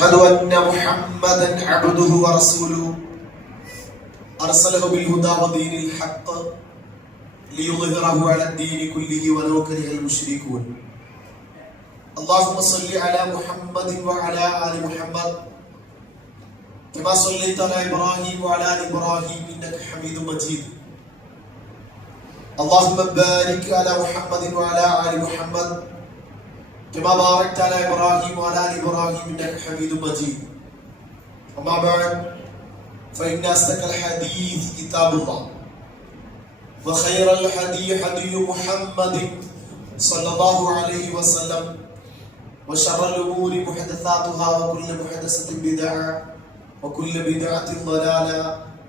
أشهد أن محمدا عبده ورسوله أرسله بالهدى ودين الحق ليظهره على الدين كله ولو كره المشركون. اللهم صل على محمد وعلى آل محمد كما صليت على إبراهيم وعلى آل إبراهيم إنك حميد مجيد. اللهم بارك على محمد وعلى آل محمد كما باركت على إبراهيم وعلى آل إبراهيم إنك حميد مجيد. أما بعد فإن أصدق الحديث كتاب الله وخير الهدي هدي محمد صلى الله عليه وسلم وشر الأمور محدثاتها وكل محدثة بدعة وكل بدعة ضلالة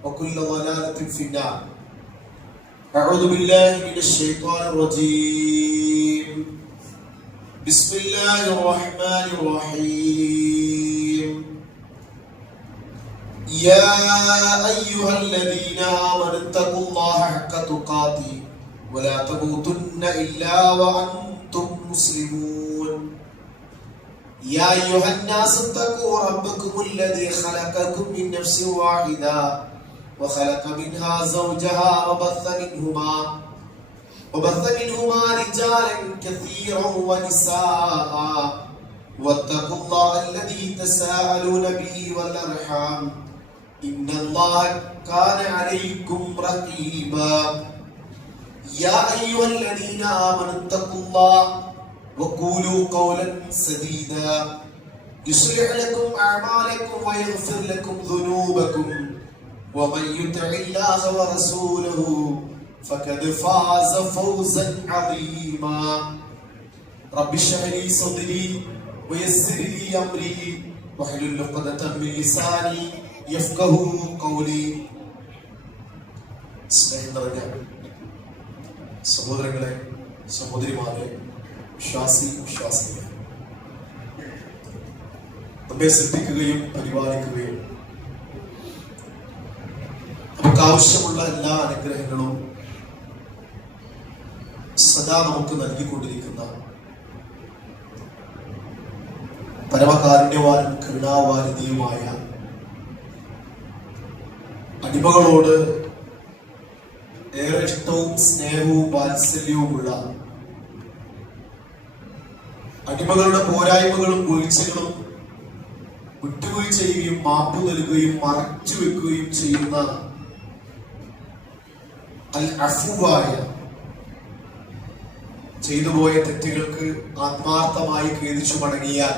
وكل ضلالة في النار. أعوذ بالله من الشيطان الرجيم. بسم الله الرحمن الرحيم. يا أيها الذين آمنوا اتقوا الله حق تقاته ولا تموتن إلا وأنتم مسلمون. يا أيها الناس اتقوا ربكم الذي خلقكم من نفس واحدة وخلق منها زوجها وبث منهما رجالا كثيرا ونساء واتقوا الله الذي تساءلون به والأرحام إن الله كان عليكم رقيبا. يا أيها الذين آمنوا اتقوا الله وقولوا قولا سديدا يصلح لكم أعمالكم ويغفر لكم ذنوبكم ومن يطع الله ورسوله فقد فاز فوزا عظيما. رب اشرح لي صدري ويسر لي أمري واحلل عقدة من لساني يفقهوا قولي. സ്നേഹം നിറഞ്ഞ സഹോദരങ്ങളെ, സഹോദരിമാരെ, വിശ്വാസികളെ, നമ്മെ ശ്രദ്ധിക്കുകയും പരിപാലിക്കുകയും നമുക്ക് ആവശ്യമുള്ള എല്ലാ അനുഗ്രഹങ്ങളും സദാ നമുക്ക് നൽകിക്കൊണ്ടിരിക്കുന്ന പരമകാരുണ്യവാനും കരുണാവാരിധിയുമായ അടിമകളോട് ഏറെ ഇഷ്ടവും സ്നേഹവും വാത്സല്യവുമുള്ള, അടിമകളുടെ പോരായ്മകളും വീഴ്ചകളും വിട്ടുവീഴ്ച ചെയ്യുകയും മാപ്പ് നൽകുകയും മറച്ചു വെക്കുകയും ചെയ്യുന്ന അൽ അഫുവായ, ചെയ്തുപോയ തെറ്റുകൾക്ക് ആത്മാർത്ഥമായി ഖേദിച്ചു മടങ്ങിയാൽ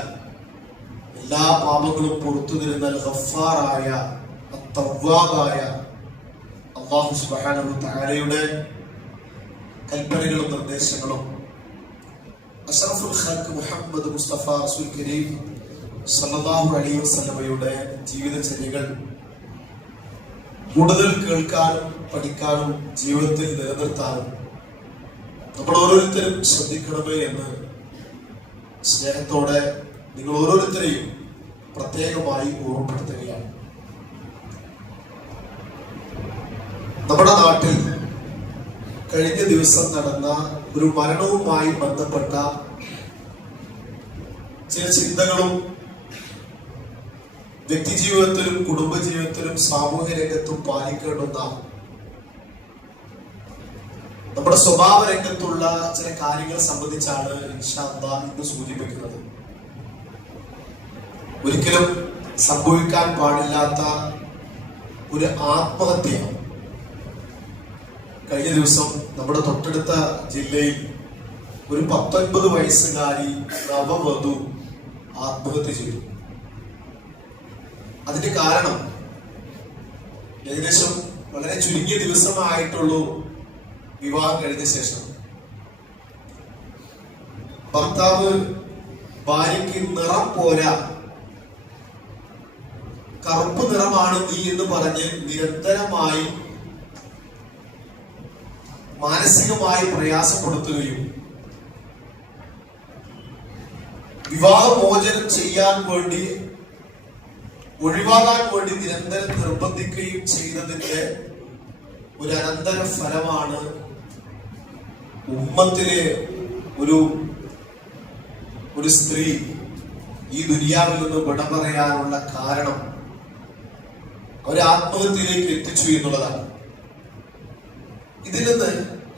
എല്ലാ പാപങ്ങളും പുറത്തു തരുന്ന അൽ ഗഫാറായ തവ്വാബായ അല്ലാഹു സുബ്ഹാനഹു വ തആലയുടെ കൽപ്പനകളും നിർദ്ദേശങ്ങളും അഷ്റഫുൽ ഖൽഖ് മുഹമ്മദ് മുസ്തഫ റസൂൽ കരീം സല്ലല്ലാഹു അലൈഹി വസല്ലമയുടെ ജീവിതചര്യകൾ കൂടുതൽ കേൾക്കാനും പഠിക്കാനും ജീവിതത്തിൽ നിലനിർത്താനും നമ്മൾ ഓരോരുത്തരും ശ്രദ്ധിക്കണമേ എന്ന് സ്നേഹത്തോടെ നിങ്ങൾ ഓരോരുത്തരെയും പ്രത്യേകമായി ഓർമ്മപ്പെടുത്തുകയാണ്. നമ്മുടെ നാട്ടിൽ കഴിഞ്ഞ ദിവസം നടന്ന ഒരു മരണവുമായി ബന്ധപ്പെട്ട ചില ചിന്തകളും വ്യക്തിജീവിതത്തിലും കുടുംബജീവിതത്തിലും സാമൂഹ്യ രംഗത്തും പാലിക്കേണ്ടുന്ന നമ്മുടെ സ്വഭാവ രംഗത്തുള്ള ചില കാര്യങ്ങൾ സംബന്ധിച്ചാണ് ഇൻഷാ അല്ലാഹ് ഇന്ന് സൂചിപ്പിക്കുന്നത്. ഒരിക്കലും സംഭവിക്കാൻ പാടില്ലാത്ത ഒരു ആത്മഹത്യ കഴിഞ്ഞ ദിവസം നമ്മുടെ തൊട്ടടുത്ത ജില്ലയിൽ ഒരു 19 വയസ്സുകാരി നവവധു ആത്മഹത്യ ചെയ്തു. അതിന്റെ കാരണം ഏകദേശം വളരെ ചുരുങ്ങിയ ദിവസമായിട്ടുള്ളൂ വിവാഹം കഴിഞ്ഞ ശേഷം. ഭർത്താവ് ഭാര്യയ്ക്ക് നിറം പോരാ, കറുപ്പ് നിറമാണ് നീ എന്ന് പറഞ്ഞ് നിരന്തരമായി മാനസികമായി പ്രയാസപ്പെടുത്തുകയും വിവാഹമോചനം ചെയ്യാൻ വേണ്ടി, ഒഴിവാകാൻ വേണ്ടി നിരന്തരം നിർബന്ധിക്കുകയും ചെയ്തതിന്റെ ഒരു അനന്തര ഫലമാണ് ഉമ്മത്തിലെ ഒരു സ്ത്രീ ഈ ദുനിയാവിൽ നിന്ന് വിട പറയാനുള്ള കാരണം അവർ ആത്മഹത്യയിലേക്ക് എത്തിച്ചു എന്നുള്ളതാണ്. ഇതിൽ നിന്ന്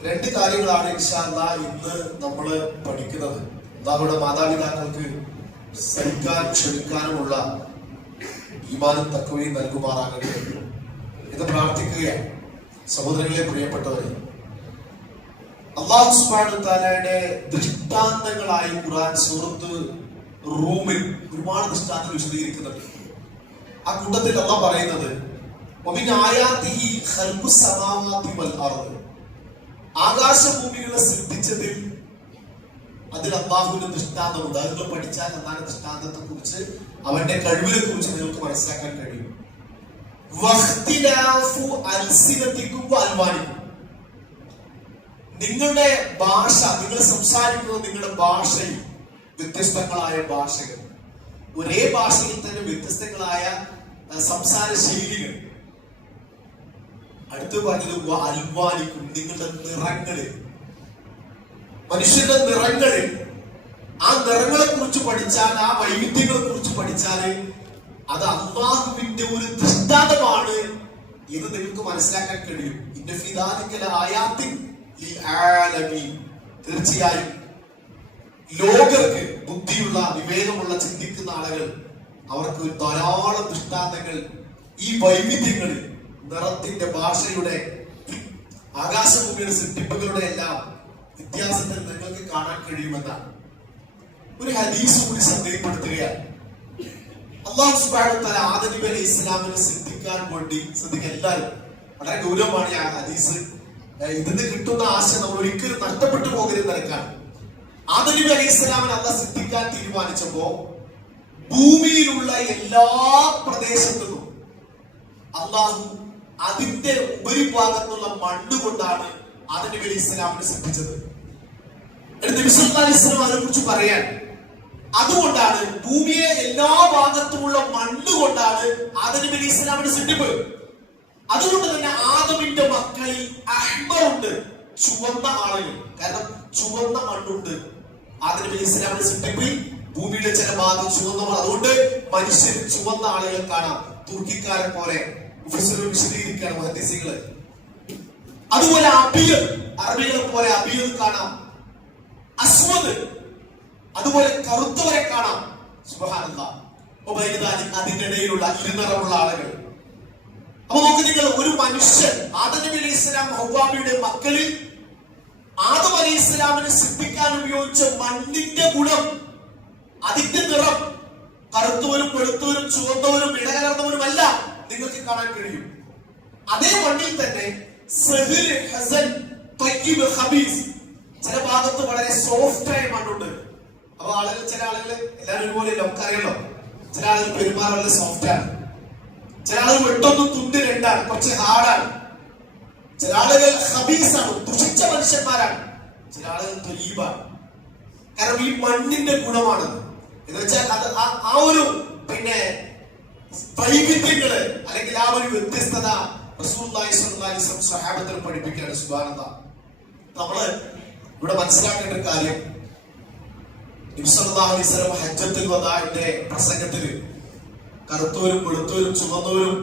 രണ്ട് കാര്യങ്ങളാണ് ഇൻഷാ അല്ലാഹ് ഇന്ന് നമ്മൾ പഠിക്കുന്നത്. നമ്മുടെ മാതാപിതാക്കൾക്ക് സഹിക്കാനും ക്ഷമിക്കാനുമുള്ള ഈമാനും തഖ്വയും നൽകുമാറാകട്ടെ ഇത് പ്രാർത്ഥിക്കുകയാണ്. സഹോദരങ്ങളെ, പ്രിയപ്പെട്ടവരെ, അല്ലാഹു സുബ്ഹാനഹു വ തആലയുടെ ദൃഷ്ടാന്തങ്ങളായി ഖുർആൻ സൂറത്ത് റൂമിൽ ഒരുപാട് ദൃഷ്ടാന്തങ്ങൾ വിശദീകരിക്കുന്നുണ്ട്. ആ കൂട്ടത്തിൽ അല്ലാഹ് പറയുന്നത് വമിൻ ആയാതിഹി ഖൽഖുസ് സമാവാതി വൽ അർദ്, ആകാശഭൂമികളെ സൃഷ്ടിച്ചതിൽ അതിൽ അല്ലാഹുവിന്റെ ദൃഷ്ടാന്തമുണ്ട്. അത് നിങ്ങൾ പഠിച്ചാൽ എന്താണ് ദൃഷ്ടാന്തത്തെ കുറിച്ച്, അവന്റെ കഴിവിനെ കുറിച്ച് നിങ്ങൾക്ക് മനസ്സിലാക്കാൻ കഴിയും. വഖ്തിലാഫു അൽസിനതികും വഅൽവാനികും, നിങ്ങളുടെ ഭാഷ, നിങ്ങൾ സംസാരിക്കുന്ന നിങ്ങളുടെ ഭാഷയിൽ വ്യത്യസ്തങ്ങളായ ഭാഷകൾ, ഒരേ ഭാഷയിൽ തന്നെ വ്യത്യസ്തങ്ങളായ സംസാര ശൈലികൾ. അടുത്ത് പറഞ്ഞത് അൽവാനിക്കും, നിങ്ങളുടെ നിറങ്ങളിൽ, മനുഷ്യന്റെ നിറങ്ങളിൽ, ആ നിറങ്ങളെ കുറിച്ച് പഠിച്ചാൽ, ആ വൈവിധ്യങ്ങളെ കുറിച്ച് പഠിച്ചാൽ അത് അല്ലാഹുവിന്റെ ഒരു ദൃഷ്ടാന്തമാണ് എന്ന് നിങ്ങൾക്ക് മനസ്സിലാക്കാൻ കഴിയും. ഇന്ന ഫീ ദാലിക ലആയാത്തിൻ ലിൽ ആലമീൻ, തീർച്ചയായും ലോകർക്ക്, ബുദ്ധിയുള്ള വിവേകമുള്ള ചിന്തിക്കുന്ന ആളുകൾ, അവർക്ക് ധാരാളം ദൃഷ്ടാന്തങ്ങൾ ഈ വൈവിധ്യങ്ങളിൽ, നിറത്തിന്റെ, ഭാഷയുടെ, ആകാശഭൂമിയുടെ സൃഷ്ടിപ്പുകളുടെ എല്ലാം വ്യത്യാസത്തിൽ നിങ്ങൾക്ക് കാണാൻ കഴിയുമെന്നാണ്. ഒരു ഹദീസ് കൂടി ശ്രദ്ധയിൽപ്പെടുത്തുകയാണ്. അല്ലാഹു സുബ്ഹാനഹു വ തആല ആദം നബി അലൈഹി ഇസ്ലാമിനെ ശ്രദ്ധിക്കാൻ വേണ്ടി, ശ്രദ്ധിക്കാൻ എല്ലാവരും, വളരെ ഗൗരവമാണ് ഈ ഹദീസ്. ഇതിന് കിട്ടുന്ന ആശയം നമ്മൾ ഒരിക്കലും നഷ്ടപ്പെട്ടു പോകരുത് നിരക്കാണ്. ആദം നബി അലൈഹി ഇസ്ലാമിനെ അല്ലാഹ് ശ്രദ്ധിക്കാൻ തീരുമാനിച്ചപ്പോ ഭൂമിയിലുള്ള എല്ലാ പ്രദേശത്തും അല്ലാഹു അതിന്റെ ഉപരിഭാഗത്തുള്ള മണ്ണ് കൊണ്ടാണ് ആദം നബി അലൈഹി ഇസ്ലാമിനെ സൃഷ്ടിച്ചത്. നബി സല്ലല്ലാഹു അലൈഹി വസല്ലം അതിനെ കുറിച്ച് പറയാൻ, അതുകൊണ്ടാണ് ഭൂമിയെ എല്ലാ ഭാഗത്തുമുള്ള മണ്ണ് കൊണ്ടാണ് ആദം നബി അലൈഹി ഇസ്ലാമിന്റെ സൃഷ്ടിപ്പ്. അതുകൊണ്ട് തന്നെ ആദമിന്റെ മക്കളിൽ അഹ്മറുണ്ട്, ചുവന്ന ആളുകൾ. കാരണം ചുവന്ന മണ്ണുണ്ട് ആദം നബി അലൈഹി ഇസ്ലാമിന്റെ സൃഷ്ടിപ്പിൽ. ഭൂമിയുടെ ചില ഭാഗം ചുവന്നമാണ്. അതുകൊണ്ട് മനുഷ്യർ ചുവന്ന ആളുകൾ കാണാം, തുർക്കിക്കാരെ പോലെ വിശദീകരിക്കുകയാണ് മുഹദ്ദിസുകള്. അതുപോലെ അബിയർ, അറബികളെ പോലെ അബിയർ കാണാം. അസ്വദ്, അതുപോലെ കറുത്തവരെ കാണാം. സുബ്ഹാനല്ലാഹ്. അതിന്റെ ഇടയിലുള്ള ഇരുനിറമുള്ള ആളുകൾ. അപ്പൊ നോക്ക് നിങ്ങൾ, ഒരു മനുഷ്യൻ, ആദം നബി അലൈഹി ഇസ്ലാം ഹവ്വായുടെ മക്കളിൽ ആദം അലൈഹി ഇസ്ലാമിനെ സൃഷ്ടിക്കാൻ ഉപയോഗിച്ച മണ്ണിന്റെ ഗുണം, അതിന്റെ നിറം കറുത്തവരും വെളുത്തവരും ചുവന്നവരും ഇടകലർന്നവരുമല്ല നിങ്ങൾക്ക് കാണാൻ കഴിയും. അതേ മണ്ണിൽ തന്നെ സഹിൽ, ഹസൻ, തയ്യിബ്, ഖബീസ്, ചില ഭാഗത്ത് വളരെ സോഫ്റ്റ് ആയ മണ്ണുണ്ട്. അപ്പൊ ആളുകൾ, ചില ആളുകൾ, എല്ലാവരും ഒരുപോലെ നമുക്കറിയാലോ, ചില ആളുകൾ പെരുമാറാൻ വളരെ സോഫ്റ്റ് ആണ്, ചില ആളുകൾ വെട്ടൊന്നും തുണ്ട് രണ്ടാണ്, കുറച്ച് ഹാർഡാണ്, ചില ആളുകൾ ഖബീസാണ്, ദുഷിച്ച മനുഷ്യന്മാരാണ്, ചില ആളുകൾ തയ്യിബാണ്. കാരണം ഈ മണ്ണിന്റെ ഗുണമാണത്. എന്ന് വെച്ചാൽ അത് ആ ഒരു വൈവിധ്യങ്ങള്, അല്ലെങ്കിൽ ആ ഒരു വ്യത്യസ്തത റസൂലുള്ളാഹി സ്വല്ലല്ലാഹു അലൈഹി വസല്ലം സ്വഹാബത്തിനെ പഠിപ്പിക്കുകയാണ്. സുബ്ഹാനല്ലാഹ്. നമ്മള് ഇവിടെ മനസ്സിലാക്കേണ്ട ഒരു കാര്യം, നബി സല്ലല്ലാഹു അലൈഹി വസല്ലം ഹജ്ജത്തുൽ വദാഇന്റെ പ്രസംഗത്തിൽ കറുത്തവരും വെളുത്തവരും ചുവന്നവരും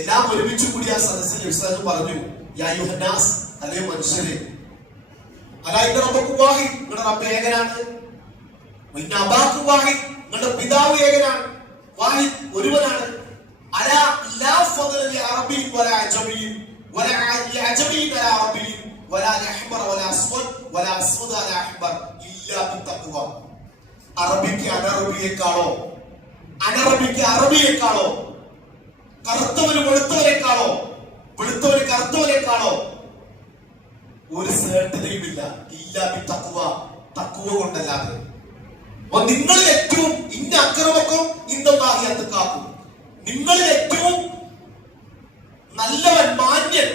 എല്ലാം ഒരുമിച്ച് കൂടി ആ സദസ്സിൽ നബി സല്ലല്ലാഹു അലൈഹി വസല്ലം പറഞ്ഞു, യാ അയ്യുഹന്നാസ്, അലേ മനുഷ്യരെ, അലാ ഇന്ന റബ്ബക്കും വാഹിദ്, നിങ്ങളുടെ റബ്ബ് ഏകനാണ്. വഇന്ന അബാക്കും വാഹിദ്, നിങ്ങളുടെ പിതാവ് ഏകനാണ്, വാഹിദ്, ഒരുവനാണ്. അലാ ലാ ഫദ്ല ലി അറബിയ്യിൻ വലാ അജമിയ്യിൻ വലാ അജമിയ്യിൻ അലാ അറബിയ്യിൻ വലാ അഹ്മർ വലാ അസ്വദ് വലാ അസ്വദ് അലാ അഹ്മർ ഇല്ലാ ബിത്തഖ്വ. അറബിക്ക് അനറബിയേക്കാളോ, അനറബിക്ക് അറബിയേക്കാളോ, കറുത്തവന് വെളുത്തവരെക്കാളോ, വെളുത്തവന് കറുത്തവരെക്കാളോ ഒരു ശ്രേഷ്ഠതയുമില്ല. ഇല്ലാ ബിത്തഖ്വ, തഖ്വ കൊണ്ടല്ലാതെ. നിങ്ങളിൽ ഏറ്റവും, ഇന്ന അക്രമക്കും ഇന്നല്ലാഹി അത്ഖാക്കും, നിങ്ങളിൽ ഏറ്റവും നല്ലവൻ, മാന്യൻ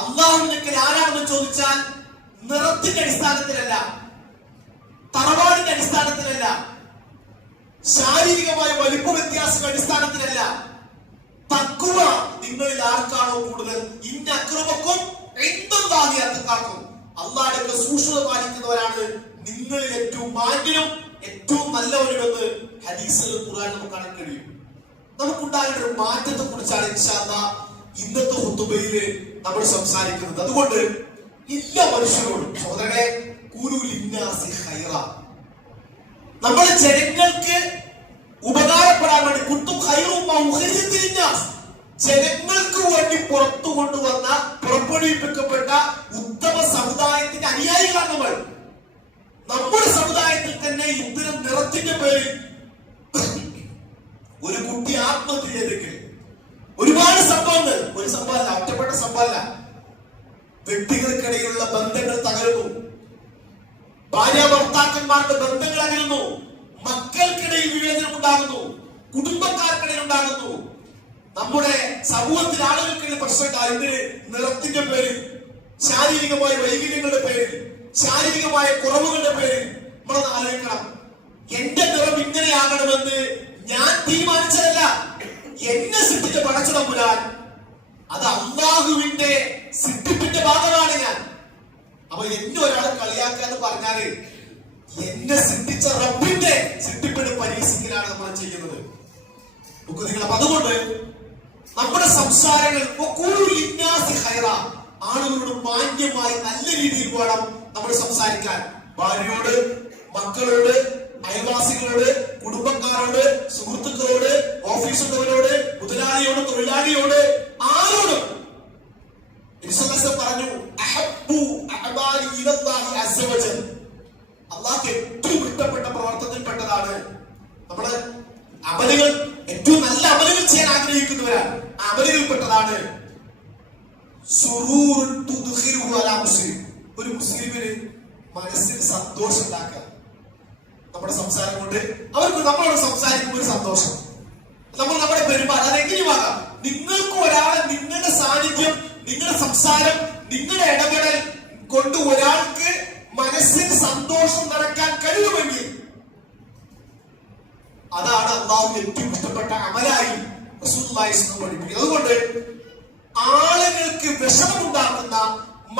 അല്ലാഹുവിന്റെ ആരാണെന്ന് ചോദിച്ചാൽ നിറത്തിന്റെ അടിസ്ഥാനത്തിലല്ല, തറവാടിന്റെ അടിസ്ഥാനത്തിലല്ല, ശാരീരികമായ വലിപ്പ വ്യത്യാസങ്ങളുടെ അടിസ്ഥാനത്തിലല്ല. തഖ്വ നിങ്ങളിൽ ആർക്കാണോ കൂടുതൽ, ഇന്ന അക്രമക്കും ഇന്നല്ലാഹി അത്ഖാക്കും, അല്ലാഹുവിന്റെ സൂക്ഷ്മത പാലിക്കുന്നവരാണ് നിങ്ങളിൽ ഏറ്റവും മാന്യനും ഏറ്റവും നല്ലവനുമെന്ന് ഹദീസിൽ ഖുർആൻ നമുക്ക് കാണാൻ കഴിയും. നമുക്കുണ്ടാകുന്ന ഒരു മാറ്റത്തെ കുറിച്ചാണ് ഇൻഷാ അല്ലാഹ് ഇന്നത്തെ ഖുതുബയിൽ നമ്മൾ സംസാരിക്കുന്നത്. അതുകൊണ്ട് എല്ലാ മനുഷ്യരോടും സഹോദരങ്ങളെ, ഖൂലു ലിന്നാസി ഖൈറ, നമ്മൾ ജനങ്ങൾക്ക് ഉപകാരപ്പെടാൻ വേണ്ടി കുത്തും ജനങ്ങൾക്ക് വേണ്ടി പുറത്തു കൊണ്ടുവന്ന പുറപ്പെടുവിപ്പിക്കപ്പെട്ട ഉത്തമ സമുദായത്തിന്റെ അനുയായികളാണ് നമ്മൾ. നമ്മുടെ സമുദായത്തിൽ തന്നെ ഇത്തരം നിറത്തിന്റെ പേരിൽ ഒരു കുട്ടി ആത്മഹത്യ ചെയ്തെങ്കിൽ ഒരുപാട് സംഭവങ്ങൾ, ഒരു സംഭവമല്ല, ഒറ്റപ്പെട്ട സംഭവമല്ല, വ്യക്തികൾക്കിടയിലുള്ള ബന്ധങ്ങൾ തകരുന്നു, ഭാര്യ ഭർത്താക്കന്മാരുടെ ബന്ധങ്ങൾ അകലുന്നു, മക്കൾക്കിടയിൽ വിവേചനം ഉണ്ടാകുന്നു, കുടുംബക്കാർക്കിടയിൽ ഉണ്ടാകുന്നു, നമ്മുടെ സമൂഹത്തിൽ ആളുകൾക്കിടയിൽ പ്രശ്നങ്ങൾ. ഇതിന് നിറത്തിന്റെ പേരിൽ, ശാരീരികമായ വൈകല്യങ്ങളുടെ പേരിൽ, ശാരീരികമായ കുറവുകളുടെ പേരിൽ നമ്മളൊന്ന് ആലോചിക്കണം. എന്റെ നിറം ഇങ്ങനെയാകണമെന്ന് ഞാൻ തീരുമാനിച്ചതല്ല. എന്നെ സൃഷ്ടിച്ച പടച്ചതമ്പുരാൻ, അത് അല്ലാഹുവിന്റെ സൃഷ്ടിപ്പിന്റെ ഭാഗമാണ് ഞാൻ. അപ്പൊ എന്നെ ഒരാൾ കളിയാക്കാന്ന് പറഞ്ഞാല് എന്നെ സൃഷ്ടിച്ച റബ്ബിന്റെ സൃഷ്ടിപ്പിന് പരീക്ഷിക്കലാണ് നമ്മൾ ചെയ്യുന്നത്. നിങ്ങൾ അതുകൊണ്ട് നമ്മുടെ സംസാരങ്ങൾ ആളുകളോട് മാന്യമായി നല്ല രീതിയിൽ വേണം നമ്മൾ സംസാരിക്കാൻ. ഭാര്യയോട്, മക്കളോട്, അയൽവാസികളോട്, കുടുംബക്കാരോട്, സുഹൃത്തുക്കളോട്, ഓഫീസുള്ളവരോട്, മുതലാളിയോട്, തൊഴിലാളിയോട്, ആരോടും പറഞ്ഞു അള്ളാഹ്ക്ക് ഏറ്റവും ഇഷ്ടപ്പെട്ട പ്രവർത്തനത്തിൽപ്പെട്ടതാണ് നമ്മുടെ അമലുകൾ. ഏറ്റവും നല്ല അമലുകൾ ചെയ്യാൻ ആഗ്രഹിക്കുന്നവരാണ്. ആ അമലുകൾപ്പെട്ടതാണ് ഒരു മുസ്ലിമിന് മനസ്സിന് സന്തോഷം ഉണ്ടാക്കുക. നമ്മുടെ സംസാരം കൊണ്ട് അവർക്ക് നമ്മളോട് സംസാരിക്കുമ്പോൾ ഒരു സന്തോഷം, നമ്മൾ നമ്മുടെ പെരുമാറ്റം, അതെങ്ങനെയുമാകാം. നിങ്ങൾക്ക് ഒരാളെ, നിങ്ങളുടെ സാന്നിധ്യം, നിങ്ങളുടെ സംസാരം, നിങ്ങളുടെ ഇടപെടൽ കൊണ്ട് ഒരാൾക്ക് മനസ്സിന് സന്തോഷം നടക്കാൻ കഴിയുമെങ്കിൽ അതാണ് അല്ലാഹു ഏറ്റവും ഇഷ്ടപ്പെട്ട അമലായി റസൂലുള്ളാഹി പഠിപ്പിക്കുന്നത്. അതുകൊണ്ട് ആളുകൾക്ക് വിഷമമുണ്ടാക്കുന്ന,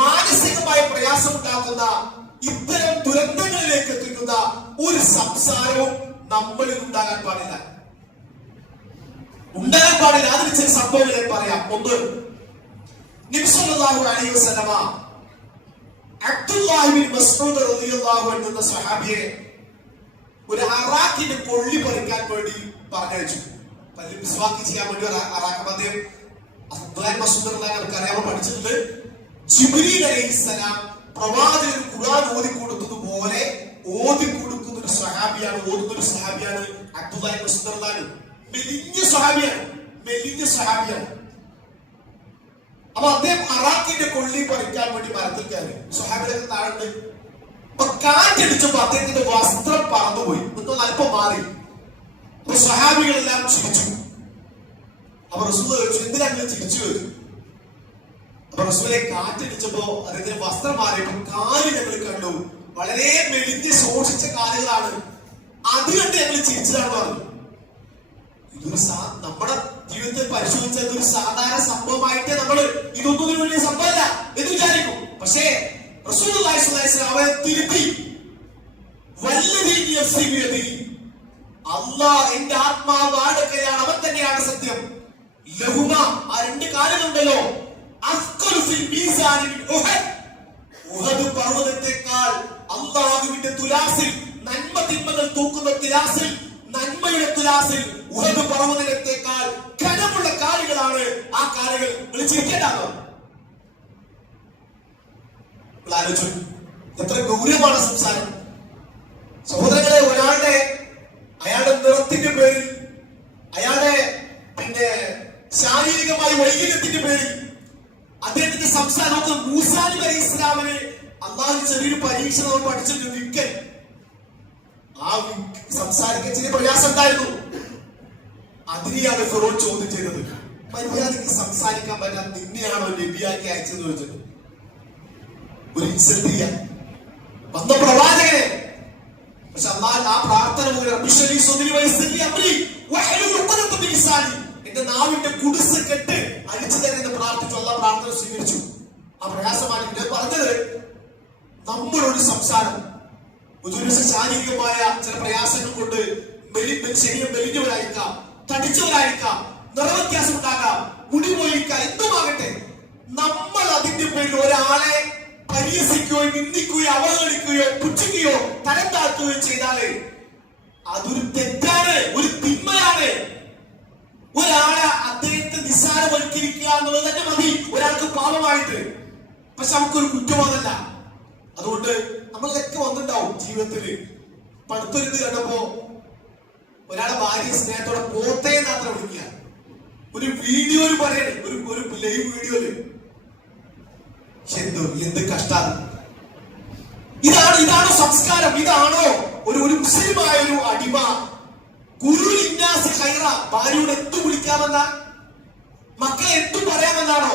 മാനസികമായ പ്രയാസമുണ്ടാക്കുന്ന, ഇത്തരം ദുരന്തങ്ങളിലേക്ക് എത്തിക്കുന്ന ഒരു സംസാരവും നമ്മളിൽ ഉണ്ടാകാൻ പാടില്ല. അതിന് ചില സംഭവങ്ങളെ പറയാം. ഒന്ന്, നബി സല്ലല്ലാഹു അലൈഹി വസല്ലമ അബ്ദുല്ലാഹി ഇബ്നു മസ്ഊദ് റളിയല്ലാഹു അൻഹു എന്ന സ്വഹാബിയെ ഒരു അറാഖിന്റെ കൊള്ളി പറിക്കാൻ വേണ്ടി പറഞ്ഞയച്ചു. പല്ല് മിസ്വാക്ക് ചെയ്യാൻ വേണ്ടി ഒരു അറാഖ്. അദ്ദേഹം അബ്ദുല്ലാഹി മസ്ഊദ് റളിയല്ലാഹു അറിയാമോ, പഠിച്ചിട്ടുണ്ട്. ജിബ്രീൽ അലൈഹിസ്സലാം പ്രവാചകൻ ഖുർആൻ ഓതിക്കൊടുത്തതുപോലെ ഓതിക്കൊടുക്കുന്ന ഒരു സ്വഹാബിയാണ്, ഓതുന്ന ഒരു സ്വഹാബിയാണ് അബ്ദുല്ലാഹി മസ്ഊദ് റളിയല്ലാഹു. മെലിഞ്ഞ സ്വഹാബിയാണ്. അപ്പൊ അദ്ദേഹം അറാഖിന്റെ കൊള്ളി പറിക്കാൻ വേണ്ടി മരത്തിൽ കയറി. സ്വഹാബികളൊക്കെ താഴുണ്ട്. അപ്പൊ കാറ്റടിച്ചപ്പോ അദ്ദേഹത്തിന്റെ വസ്ത്രം പറന്നുപോയി, ഒന്ന് അല്പം മാറി. അപ്പൊ സ്വഹാബികളെല്ലാം ചിരിച്ചു. അപ്പൊ റസൂൽ ചോദിച്ചു, എന്തിനാണ് ചിരിച്ചു വരും? അപ്പൊ റസൂലെ, കാറ്റടിച്ചപ്പോ അദ്ദേഹത്തിന്റെ വസ്ത്രം മാറിയപ്പോ കാല് ഞങ്ങൾ കണ്ടു, വളരെ മെലിഞ്ഞ് ശോഷിച്ച കാലുകളാണ്, അത് കണ്ട് ഞങ്ങൾ ചിരിച്ചതാണ് പറഞ്ഞു. ഇതൊരു നമ്മുടെ ജീവിതത്തിൽ പരിശോധിച്ച ഇതൊരു സാധാരണ സംഭവമായിട്ട് നമ്മൾ ഇതൊന്നും ഒരു വലിയ സംഭവമല്ല എന്ന് വിചാരിക്കും. പക്ഷേ റസൂലുള്ളാഹി സ്വല്ലല്ലാഹു അലൈഹി വസല്ലം അവരെ തിരുത്തി, വല്ലദീ നഫ്സി ബിയദിഹി, അല്ലാഹ് എന്റെ ആത്മാവ് ആടുകയാണ്, അവൻ തന്നെയാണ് സത്യം. ലഹുമ, ആ രണ്ട് കാലുകളുണ്ടല്ലോ, അസ്ഖലു ഫിൽ മീസാനി മിൻ ഉഹദ്, ഉഹദ് പർവതത്തെക്കാൾ അല്ലാഹുവിന്റെ തുലാസിൽ, നന്മ തിന്മകൾ തൂക്കുന്ന തുലാസിൽ, നന്മയുടെ തുലാസിൽ ഉഹദ് പർവതത്തെക്കാൾ കനമുള്ള കാലുകളാണ് ആ കാലുകൾ. വിളിച്ചിരിക്കേണ്ടോ? ആലോചിച്ചു, എത്ര ഗൗരവമാണ് സംസാരം. സഹോദരങ്ങളെ, അയാളുടെ നിറത്തിന്റെ പേരിൽ, അയാളുടെ ശാരീരികമായ വൈകല്യത്തിന്റെ പേരിൽ അദ്ദേഹത്തിന്റെ സംസാരം. മൂസാ നബി അലൈഹി ഇസ്ലാമിന് അള്ളാഹു ചെറിയൊരു പരീക്ഷ നമ്മൾ പഠിച്ചിട്ടുണ്ട്. വിക്കൽ, ആ സംസാരിക്കാൻ ചെറിയ പ്രയാസം ഉണ്ടായിരുന്നു. അതിനെയാണ് ഫിറോൻ ചോദ്യം ചെയ്തത്. മര്യാദയ്ക്ക് സംസാരിക്കാൻ പറ്റാൻ നിന്നെയാണോ നബിയാക്കി അയച്ചെന്ന് ചോദിച്ചിട്ട് ഒരു ഇൻസൾട്ട് ചെയ്യാൻ വന്ന പ്രവാചകനെ. പക്ഷെ അല്ലാഹ് ആ പ്രാർത്ഥന എന്റെ നാവിന്റെ കുടിസ് കെട്ട് അടിച്ചു തരുന്ന പ്രാർത്ഥിച്ചു. അല്ലാഹ് പ്രാർത്ഥന സ്വീകരിച്ചു. ആ പ്രയാസമാണ് പറഞ്ഞത്. നമ്മളൊരു സംസാരം, ഒരുപക്ഷെ ശാരീരികമായ ചില പ്രയാസങ്ങൾ കൊണ്ട് ശരീരം മെലിഞ്ഞവരായിരിക്കാം, തടിച്ചവരായിരിക്കാം, നിറവ്യത്യാസം ഉണ്ടാകാം, മുടി പോയിരിക്കാം, എന്തുമാകട്ടെ. നമ്മൾ അതിന്റെ പേരിൽ ഒരാളെ പരിഹസിക്കുകയോ നിന്ദിക്കുകയോ അവഹേളിക്കുകയോ പുച്ഛിക്കുകയോ തരം താഴ്ത്തുകയോ ചെയ്താല് അതൊരു തെറ്റാണ്, ഒരു തിന്മയാണ്. ഒരാളെ അദ്ദേഹത്തെ നിസ്സാരവൽക്കരിക്കുക എന്നുള്ളത് തന്നെ മതി ഒരാൾക്ക് പാപമായിട്ട്. പക്ഷെ നമുക്കൊരു കുറ്റബോധമല്ല. അതുകൊണ്ട് നമ്മളിലൊക്കെ വന്നിട്ടുണ്ടാവും ജീവിതത്തില്. പടുത്തൊരുന്ന് കണ്ടപ്പോ ഒരാളെ ഭാര്യ സ്നേഹത്തോടെ പോത്തേ മാത്രം വിളിക്കുക. ഒരു വീഡിയോയിൽ പറയണേ, ഒരു ലൈവ് വീഡിയോയില്. എന്ത് കഷ്ടാണ്. ഇതാണോ സംസ്കാരം? ഇതാണോ ഒരു മുസ്ലിമായ ഒരു അടിമ? ഗുരു ഇന്നാസ് ഖൈറ, ഭാര്യയോട് എന്തു വിളിക്കാമെന്ന, മക്കളെ എന്തു പറയാമെന്നാണോ?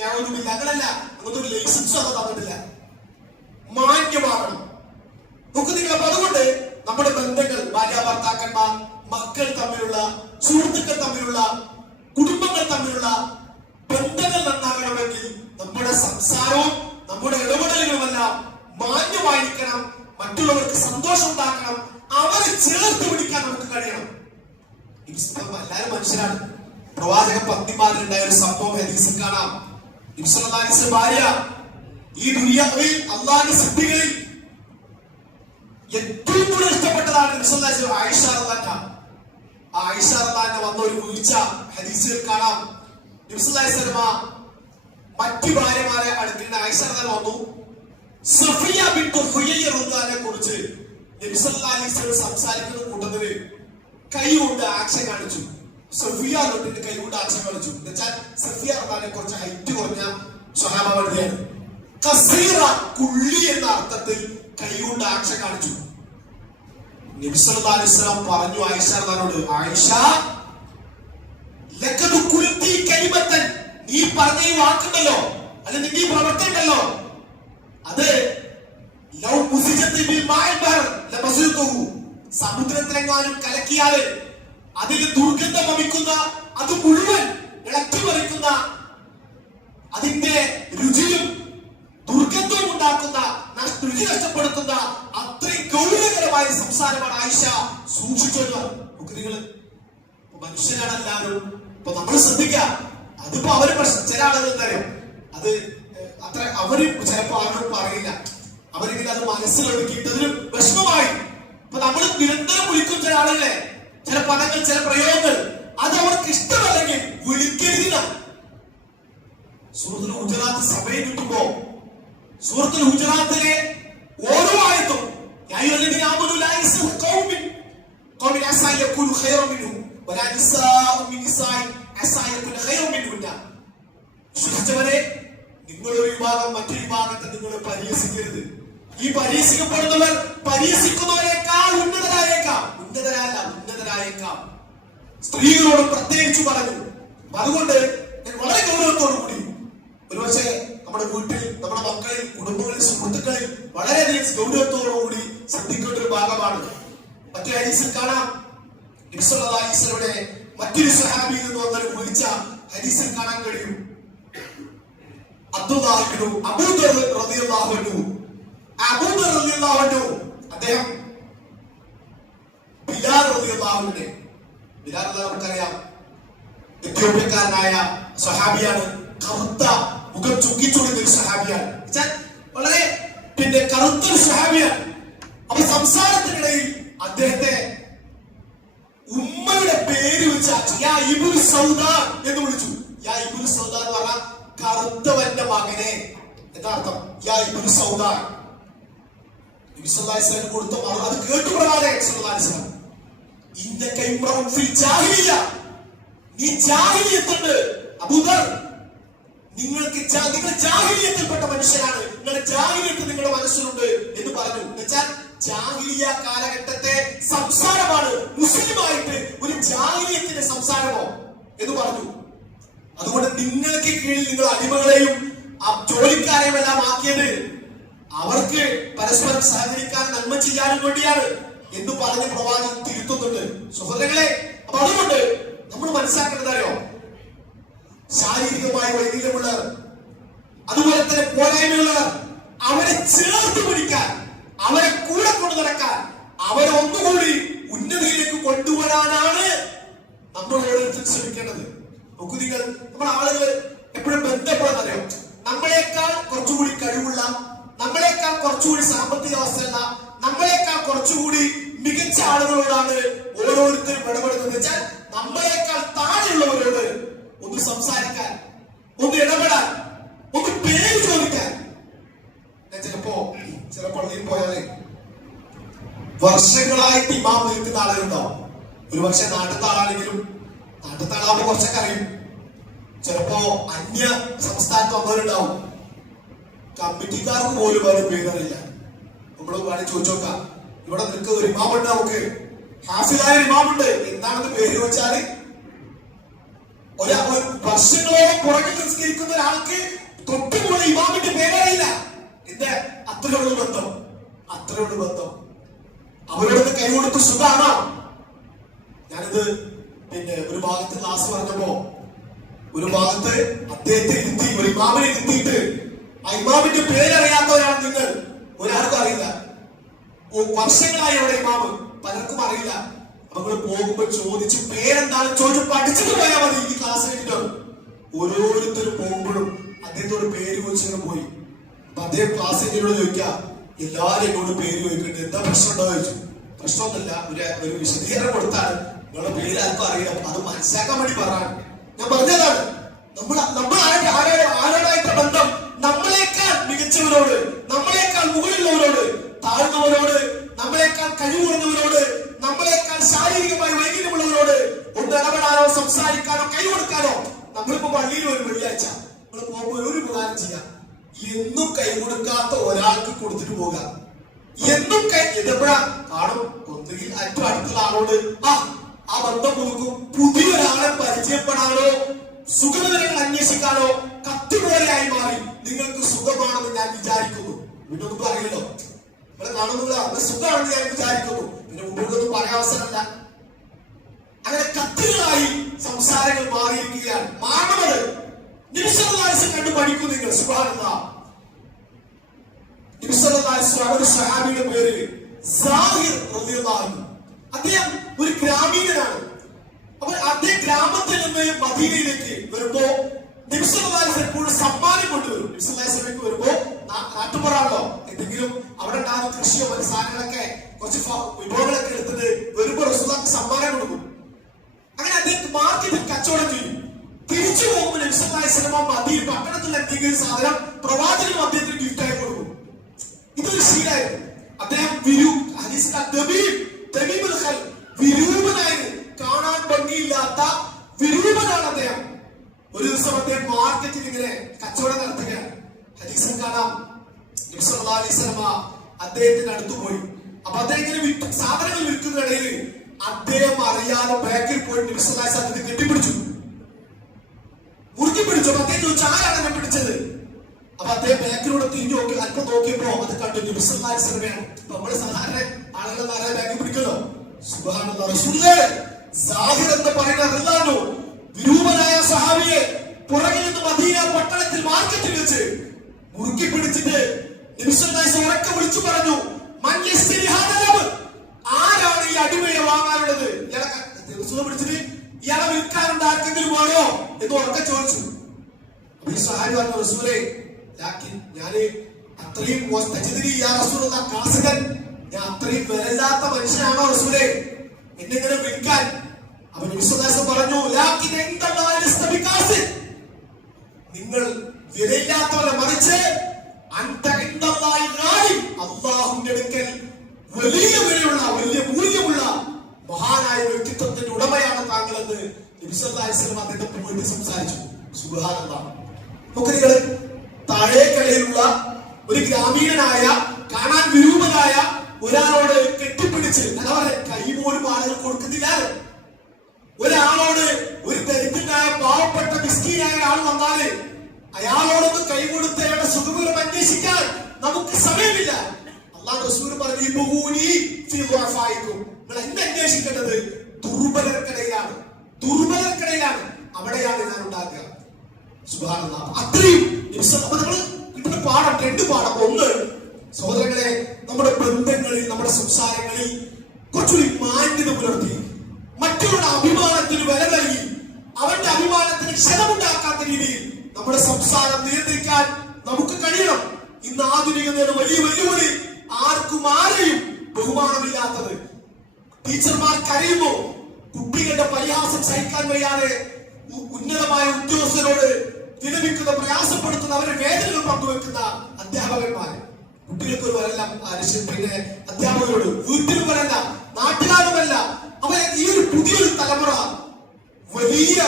ഞാൻ ഒന്നുമില്ല, അങ്ങനല്ല. അങ്ങനത്തെ ഒരു ലൈസൻസും അത് തന്നിട്ടില്ല. മാന്യമാകണം. നമുക്ക് നിങ്ങൾ. അപ്പൊ അതുകൊണ്ട് നമ്മുടെ ബന്ധങ്ങൾ, ഭാര്യ ഭർത്താക്കന്മാർ, മക്കൾ തമ്മിലുള്ള, സുഹൃത്തുക്കൾ തമ്മിലുള്ള, കുടുംബങ്ങൾ തമ്മിലുള്ള ബന്ധങ്ങൾ നന്നാകണമെങ്കിൽ നമ്മുടെ സംസാരവും നമ്മുടെ ഇടപെടലുകളുമെല്ലാം മാന്യമായിരിക്കണം. മറ്റുള്ളവർക്ക് സന്തോഷം ഉണ്ടാക്കണം. അവരെ ചേർത്ത് പിടിക്കാൻ നമുക്ക് കഴിയണം. എല്ലാവരും മനുഷ്യരാണ്. പ്രവാചക പത്നിമാരിലുണ്ടായ ഒരു സംഭവം ഹദീസിൽ കാണാം. ഭാര്യ ഈ ദുനിയാവിൽ അള്ളാഹുവിന്റെ സിദ്ധികളിൽ ഏറ്റവും കൂടുതൽ ഇഷ്ടപ്പെട്ടതാണ് ആയിഷ റളിയല്ലാഹു. ആ ആയിഷ റളിയല്ലാഹു വന്ന ഒരു വീഴ്ച ഹദീസിൽ കാണാം. മറ്റു ഭാര്യമാരെ അടുക്കുന്ന ആയിഷ റളിയല്ലാഹു വന്നു. സഫിയ ബിൻത് ഹുയയ്യ റളിയല്ലാഹുവിനെ കുറിച്ച് നബി സല്ലല്ലാഹു അലൈഹി വസല്ലം സംസാരിക്കുന്ന കൂട്ടത്തില് കൈ കൊണ്ട് ആക്ഷൻ കാണിച്ചു. സഫിയ തൊട്ടിട്ട് കൈ കൊണ്ട് ആക്ഷൻ കാണിച്ചു. എന്നുവെച്ചാൽ സഫിയ റളിയല്ലാഹുവിനെ കുറച്ച് ഹൈറ്റ് കുറഞ്ഞ സ്വഹാബ വനിതയാണ്. കസീറ, കുള്ളി എന്ന അർത്ഥത്തിൽ കൈ കൊണ്ട് ആക്ഷൻ കാണിച്ചു. നബി സല്ലല്ലാഹു അലൈഹി വസല്ലം പറഞ്ഞു ആയിഷ റളിയല്ലാഹുവോട്, ആയിഷ ലഖദ് ഖുൽതി കലിമത്തൻ, നീ പറഞ്ഞ ഈ വാക്കുണ്ടല്ലോ, അല്ലെങ്കിൽ നീ പ്രവർത്തനമുണ്ടല്ലോ, അത് ലൗ മുസിജത്ത് ബിൽ മാഇൽ ബഹർ ലമസിതുഹു, സമുദ്രത്തിലെങ്ങാനും കലക്കിയാല് അതിൽ ദുർഗന്ധം വമിക്കുന്ന, അത് മുഴുവൻ ഇളക്കി മറിക്കുന്ന, അതിന്റെ രുചിയും ദുർഗന്ധവും ഉണ്ടാക്കുന്ന, രുചി നഷ്ടപ്പെടുത്തുന്ന അത്രയും ഗൗരവകരമായ സംസാരമാണ് ആയിഷ സൂക്ഷിച്ചത്. നിങ്ങൾ മനുഷ്യരാണ് എല്ലാവരും. ഇപ്പൊ നമ്മൾ ശ്രദ്ധിക്കാം. അതിപ്പോ അവര് ചില ആളുകൾ എന്തറിയാം, അത് അത്ര അവര് ചിലപ്പോ ആരോടും പറയില്ല. അവരിങ്ങനെ അത് മനസ്സിലൊടുക്കിയിട്ട് അതിന് വിഷമമായി. ഇപ്പൊ നമ്മൾ നിരന്തരം വിളിക്കും ചില ആളുകളെ, ചില പദങ്ങൾ, ചില പ്രയോഗങ്ങൾ, അത് അവർക്ക് ഇഷ്ടമല്ലെങ്കിൽ വിളിക്കരുതില്ല. സൂറത്തുൽ ഹുജറാത്ത് സമയം കിട്ടുമ്പോ സൂറത്തുൽ ഹുജറാത്തിലെ ഓരോ ആയത്തും വിശ്വസിച്ചവരെ, നിങ്ങളൊരു വിഭാഗം മറ്റൊരു വിഭാഗത്തെ നിങ്ങൾ പരിഹസിക്കരുത്. ഈ പരിഹസിക്കപ്പെടുന്നവർ പരിഹസിക്കുന്നവരെക്കാൾ ഉന്നതരായേക്കാം. സ്ത്രീകളോട് പ്രത്യേകിച്ച് പറഞ്ഞു. അതുകൊണ്ട് ഞാൻ വളരെ ഗൗരവത്തോടു കൂടി, ഒരുപക്ഷെ നമ്മുടെ വീട്ടിൽ, നമ്മുടെ മക്കളിൽ, കുടുംബങ്ങളിൽ, സുഹൃത്തുക്കളിൽ വളരെയധികം ഗൗരവത്തോടുകൂടി ശ്രദ്ധിക്കേണ്ട ഒരു ഭാഗമാണ്. മറ്റൊരു ഹദീസിൽ കാണാം, നബി സല്ലല്ലാഹു അലൈഹി വസല്ലമയുടെ മറ്റൊരു സ്വഹാബിയിൽ നിന്ന് വന്നൊരു വീഴ്ച ഹദീസിൽ കാണാൻ കഴിയും. അബൂദർ റളിയല്ലാഹു അൻഹു അദ്ദേഹം ബിലാൽ റളിയല്ലാഹു അൻഹുവിനെ, ബിലാൽ നമുക്കറിയാം എത്യോപ്യക്കാരനായ സ്വഹാബിയാണ്. കറുത്ത മുഖം ചുക്കിച്ചുളിക്കുന്ന ഒരു സ്വഹാബിയാണ്. വളരെ കറുത്തൊരു സ്വഹാബിയാണ്. അപ്പൊ സംസാരത്തിനിടയിൽ അദ്ദേഹത്തെ ഉമ്മയുടെ പേര് വെച്ച് യാ ഇബ്നു സൗദാ എന്ന് വിളിച്ചു. യാ ഇബ്നു സൗദാ എന്ന് പറഞ്ഞാൽ കറുത്തവന്റെ മകനെ യഥാർത്ഥം. യാ ഇബ്നു സൗദാ. നബി സല്ലല്ലാഹു അലൈഹി വസല്ലം കൊടുത്ത മറുപടി അത് കേട്ടു പ്രവാചകൻ സല്ലല്ലാഹു അലൈഹി വസല്ലം, ഇന്നക ഇംറഉൻ ഫിൽ ജാഹിലിയ്യ, നീ ജാഹിലിയത്തുണ്ട് അബൂദർ, നിങ്ങൾ ജാഹിലിയത്തിൽപ്പെട്ട മനുഷ്യരാണ്, നിങ്ങളുടെ ജാഹിലിയത്ത് നിങ്ങളുടെ മനസ്സിലുണ്ട് എന്ന് പറഞ്ഞു. എന്നുവെച്ചാൽ ജാഹിലിയ കാലഘട്ടത്തെ സംസാരമാണ് മുസ്ലിമായിട്ട് ഒരു ജാഹിലിയത്തിന്റെ സംസാരമോ എന്ന് പറഞ്ഞു. അതുകൊണ്ട് നിങ്ങൾക്ക് കീഴിൽ നിങ്ങൾ അടിമകളെയും ജോലിക്കാരെയും എല്ലാം ആക്കിയത് അവർക്ക് പരസ്പരം സഹകരിക്കാൻ നന്മ ചെയ്യാനും വേണ്ടിയാണ് എന്ന് പറഞ്ഞ് പ്രവാചകൻ തിരുത്തുന്നുണ്ട്. സുഹൃത്തുക്കളെ, അപ്പൊ അതുകൊണ്ട് നമ്മൾ മനസ്സിലാക്കേണ്ടതറിയോ, ശാരീരികമായ വൈകല്യമുള്ളവർ, അതുപോലെ തന്നെ പോരായ്മയുള്ളവർ, അവരെ ചേർത്ത് പിടിക്കാൻ അവരെ കൂടെ കൊണ്ടു നടക്കാൻ, അവരെ ഒന്നുകൂടി ഉന്നതിയിലേക്ക് കൊണ്ടുവരാനാണ് നമ്മൾ ഓരോരുത്തരും ശ്രമിക്കേണ്ടത്. നോക്കൂ നിങ്ങൾ, നമ്മുടെ ആളുകൾ എപ്പോഴും ബന്ധപ്പെടുന്നറിയോ, നമ്മളെക്കാൾ കുറച്ചുകൂടി കഴിവുള്ള, നമ്മളെക്കാൾ കുറച്ചുകൂടി സാമ്പത്തിക അവസ്ഥയുള്ള, നമ്മളെക്കാൾ കുറച്ചുകൂടി മികച്ച ആളുകളോടാണ് ഓരോരുത്തരും ഇടപെടുന്നത്. വെച്ചാൽ നമ്മളെക്കാൾ താഴെയുള്ളവരോട് ഒന്ന് സംസാരിക്കാൻ, ഒന്ന് ഇടപെടാൻ, ഒന്ന് പേര് ചോദിക്കാൻ. ചില പള്ളിയിൽ പോയാലേ വർഷങ്ങളായിട്ട് ഇമാം നിൽക്കുന്ന ആളുകളുണ്ടാവും. ഒരു പക്ഷെ നാട്ടിലത്തെ ആളാണെങ്കിലും, നാട്ടിലത്തെ ആളാകുമ്പോൾ കുറച്ചൊക്കെ അറിയും. ചിലപ്പോ അന്യ സംസ്ഥാനത്ത് വന്നവരുണ്ടാവും. കമ്മിറ്റിക്കാർക്ക് പോലും അവരുടെ പേരറിയില്ല. നമ്മൾ വേണമെങ്കിൽ ചോദിച്ചു നോക്കാം, ഇവിടെ നിൽക്കുന്ന ഒരു ഇമാമുണ്ട്, നമുക്ക് ഹാഫിദായ ഇമാമുണ്ട്, എന്താണെന്ന് പേര് ചോദിച്ചാല് ഒരു വർഷങ്ങളോളം പുറകിൽ നിസ്കരിക്കുന്ന ഒരാൾക്ക് തൊട്ടുകൂടെ ഇമാമിന്റെ പേരറിയില്ല. എന്റെ അത്രയുള്ള ബന്ധം, അത്രയുള്ള ബന്ധം. അവരോട് കൈ കൊടുത്ത് സുഖാണോ? ഞാനിത് ഒരു ഭാഗത്ത് ക്ലാസ് പറഞ്ഞപ്പോ ഒരു ഭാഗത്ത് അദ്ദേഹത്തെ ഇരുത്തി, ഒരു ഇമാമിനെ ഇരുത്തിയിട്ട് ആ ഇമാമിന്റെ പേരറിയാത്തവരാണ് നിങ്ങൾ. ഒരാൾക്കും അറിയില്ല, വർഷങ്ങളായി അവിടെ ഇമാമ്, പലർക്കും അറിയില്ല. അപ്പൊ നിങ്ങൾ പോകുമ്പോ ചോദിച്ച് പേരെന്താണ് ചോദിച്ച് പഠിച്ചിട്ട് പോയാൽ മതി. ഈ ക്ലാസ് കഴിഞ്ഞിട്ട് ഓരോരുത്തരും പോകുമ്പോഴും അദ്ദേഹത്തോട് പേര് ചോദിച്ചു പോയി. അപ്പൊ അദ്ദേഹം ക്ലാസ് കഴിഞ്ഞോട് ചോദിക്കുക, എല്ലാരും എന്നോട് പേര് ചോദിക്കുന്നുണ്ട്, എന്താ പ്രശ്നം ഉണ്ടോ ചോദിച്ചു. പ്രശ്നമൊന്നുമില്ല, ഒരു വിശദീകരണം കൊടുത്താണ്, നിങ്ങളുടെ പേര് ആർക്കും അറിയില്ല, അത് മനസ്സിലാക്കാൻ വേണ്ടി പറയാൻ ഞാൻ പറഞ്ഞതാണ്. നമ്മൾ ആരോടായിട്ട് ബന്ധം? നമ്മളെക്കാൾ മികച്ചവരോട്, നമ്മളെക്കാൾ മുകളിലുള്ളവരോട്, താഴ്ന്നവരോട്, നമ്മളെക്കാൾ കഴിവുള്ളവരോട്, നമ്മളെക്കാൾ ശാരീരികമായി വൈകല്യമുള്ളവരോട് ഒന്ന് ഇടപെടാനോ സംസാരിക്കാനോ കൈ കൊടുക്കാനോ. നമ്മളിപ്പോ പള്ളിയിൽ ഒരു വെള്ളിയാഴ്ച നമ്മൾ പോകുമ്പോൾ ഒരു ഉപകാരം ചെയ്യാം, എന്നും കൈ കൊടുക്കാത്ത ഒരാൾക്ക് കൊടുത്തിട്ട് പോകാം. എന്നും കൈ എപ്പോഴാ കാണും, ഒന്നുകിൽ ഏറ്റവും അടുത്തുള്ള ആളോട് ആ ബന്ധം കൊടുക്കും. പുതിയൊരാളെ പരിചയപ്പെടാനോ സുഖവിവരങ്ങൾ അന്വേഷിക്കാനോ കത്തുപോലെയായി മാറി നിങ്ങൾക്ക് സുഖമാണെന്ന് ഞാൻ വിചാരിക്കുന്നു. വീട്ടൊന്നും പറയില്ലോ, ഇവിടെ കാണുന്നില്ല, സുഖമാണെന്ന് ഞാൻ വിചാരിക്കുന്നു. പിന്നെ മുമ്പോട്ടൊന്നും പറയാൻ അവസരമല്ല. അങ്ങനെ കത്തുകളായി സംസാരങ്ങൾ മാറിയിരിക്കുകയാണ്. മാറണത് നിമിഷം കണ്ടു പഠിക്കും നിങ്ങൾ. സുബ്ഹാനല്ലാഹ്, ഒരു സഹാബിയുടെ പേര് സാഹിർ റളിയല്ലാഹു അൻഹു. അദ്ദേഹം ഒരു ഗ്രാമീണനാണ്. അപ്പൊ അദ്ദേഹം ഗ്രാമത്തിൽ നിന്ന് മദീനയിലേക്ക് വരുമ്പോ നബി സല്ലല്ലാഹു അലൈഹി വസല്ലം എപ്പോഴും സമ്മാനം കൊണ്ടുവരും. നബി സല്ലല്ലാഹു അലൈഹി വസല്ലം വരുമ്പോ നാട്ടുപുറാണല്ലോ, എന്തെങ്കിലും അവിടെ ഉണ്ടാകുന്ന കൃഷിയോ മറ്റു സാധനങ്ങളൊക്കെ കുറച്ച് വിഭവങ്ങളൊക്കെ എടുത്തിട്ട് വരുമ്പോ റസൂലുള്ളാഹിക്ക് സമ്മാനം കൊടുക്കും. അങ്ങനെ അദ്ദേഹം മാർക്കറ്റിൽ കച്ചവടം ചെയ്യും. തിരിച്ചു പോകുമ്പോൾ നബി സല്ലല്ലാഹു അലൈഹി വസല്ലം മദീന പട്ടണത്തിൽ എന്തെങ്കിലും സാധനം പ്രവാചകനും അദ്ദേഹത്തിന് ഗിഫ്റ്റായി കൊടുക്കും. ഇതൊരു ശീലമായിരുന്നു. അദ്ദേഹം വിരൂപനായിരുന്നു, കാണാൻ ഭംഗിയില്ലാത്ത വിരൂപനാണ് അദ്ദേഹം. ഒരു ദിവസം അദ്ദേഹം മാർക്കറ്റിൽ ഇങ്ങനെ കച്ചവടം നടത്തുകയാണ്. ഹദീസിൽ കാണാം, നബി സല്ലല്ലാഹു അലൈഹി വസല്ലം അദ്ദേഹത്തിന്റെ അടുത്ത് പോയി. അപ്പൊ അദ്ദേഹം ഇങ്ങനെ സാധനങ്ങൾ വിൽക്കുന്നതിനിടയിൽ അദ്ദേഹം അറിയാതെ ബാക്കിൽ പോയിട്ട് നബി സല്ലല്ലാഹു അലൈഹി വസല്ലം കെട്ടിപ്പിടിച്ചു, മുറുക്കി പിടിച്ചു. അപ്പൊ അദ്ദേഹം ചോദിച്ചു, ആരാണ് എന്നെ പിടിച്ചത്? അപ്പൊ അദ്ദേഹം ബാക്കിലൂടെ തിരിഞ്ഞു നോക്കി, അല്പം നോക്കിയപ്പോ അത് കണ്ടു നബി സല്ലല്ലാഹു അലൈഹി വസല്ലമയാണ്. നമ്മള് സാധാരണ ആളുകൾ ആരാ ബാക്കിൽ പിടിക്കല്ലോ. സുബ്ഹാനല്ലാഹ്, റസൂലുള്ളാഹി സാഹിർ എന്ന് പറയുന്ന വിരൂപനായ സഹാബിയെ പുറകിൽ നിന്ന് മദീന പട്ടണത്തിൽ മാർക്കറ്റിൽ വെച്ച് മുറുക്കി പിടിച്ചിട്ട് നബി സല്ലല്ലാഹു അലൈഹി വസല്ലം ഉറക്കെ വിളിച്ചു പറഞ്ഞു, മൻ യസ്തരി ഹാദ, ആരാണ് ഈ അടിമയെ വാങ്ങാനുള്ളത്? ഇയാളെ പിടിച്ചിട്ട് ഇയാളെ വിൽക്കാനുണ്ട്, ആർക്കെങ്കിലും വേണോ എന്ന് ഉറക്കെ ചോദിച്ചു. അപ്പൊ ഈ സഹാബി പറഞ്ഞു, റസൂലേ, ഞാന് അത്രയും കാസകൻ, ഞാൻ അത്രയും വിലയില്ലാത്ത മനുഷ്യനാണോ റസൂലേ, എന്നെ ഇങ്ങനെ വിൽക്കാൻ? അപ്പൊ നബി സല്ലല്ലാഹു അലൈഹി വസല്ലം പറഞ്ഞു, നിങ്ങൾ വിലയില്ലാത്തവരെ, മറിച്ച് അല്ലാഹുവിന്റെ അടുക്കൽ വലിയ വിലയുള്ള, വലിയ മൂല്യമുള്ള മഹാനായ വ്യക്തിത്വത്തിന്റെ ഉടമയാണ് താങ്കൾ എന്ന് നബി സല്ലല്ലാഹു അലൈഹി വസല്ലം അദ്ദേഹത്തെ പോയിട്ട് സംസാരിച്ചു. സുബ്ഹാനല്ലാഹ്, നോക്കുക, താഴേക്കരയിലുള്ള ഒരു ഗ്രാമീണനായ കാണാൻ വിരൂപനായ ഒരാളോട് കെട്ടിപ്പിടിച്ച്, എന്താ പറയുക, കൈ പോലും ആളുകൾ കൊടുക്കുന്നില്ല. ഒരാളോട്, ഒരു ദരിദ്രനായ പാവപ്പെട്ട മിസ്കീനായ ആൾ വന്നാല് അയാളോടൊന്ന് കൈ കൊടുത്ത് അയാളുടെ സുഖവിവരം അന്വേഷിക്കാൻ നമുക്ക് സമയമില്ല. അല്ലാഹു റസൂൽ പറഞ്ഞു, നിങ്ങൾ എന്ത് അന്വേഷിക്കേണ്ടത്? ദുർബലർക്കിടയിലാണ്, ദുർബലർക്കിടയിലാണ്, അവിടെയാണ് ഞാൻ ഉണ്ടാക്കുക. സുബ്ഹാനല്ലാഹ്, അത്രയും നമ്മൾ കിട്ടുന്ന പാഠം, രണ്ട് പാഠം. ഒന്ന്, സഹോദരങ്ങളെ, നമ്മുടെ ബന്ധങ്ങളിൽ, നമ്മുടെ സംസാരങ്ങളിൽ കുറച്ചുകൂടി മാന്യത പുലർത്തി, മറ്റുള്ള അഭിമാനത്തിന് വില നൽകി, അവന്റെ അഭിമാനത്തിന് ക്ഷതമുണ്ടാക്കാത്ത രീതിയിൽ നമ്മുടെ സംസാരം നിയന്ത്രിക്കാൻ നമുക്ക് കഴിയണം. ഇന്ന് ആധുനികതയുടെ വലിയ വെല്ലുവിളി ആർക്കും ആരെയും ബഹുമാനമില്ലാത്തത്. ടീച്ചർമാർ കരയുമ്പോ കുട്ടികളുടെ പരിഹാസം സഹിക്കാൻ വയ്യാതെ ഉന്നതമായ ഉദ്യോഗസ്ഥരോട് വിലപിക്കുന്ന, പ്രയാസപ്പെടുത്തുന്ന, അവരുടെ വേദനകൾ പങ്കുവെക്കുന്ന അധ്യാപകന്മാര്. കുട്ടികൾക്ക് ഒരു വരല്ല, പിന്നെ അധ്യാപകരോട് വീട്ടിലും വരല്ല, നാട്ടുകാരുമല്ല. അവരെ ഈ ഒരു പുതിയൊരു തലമുറ വലിയ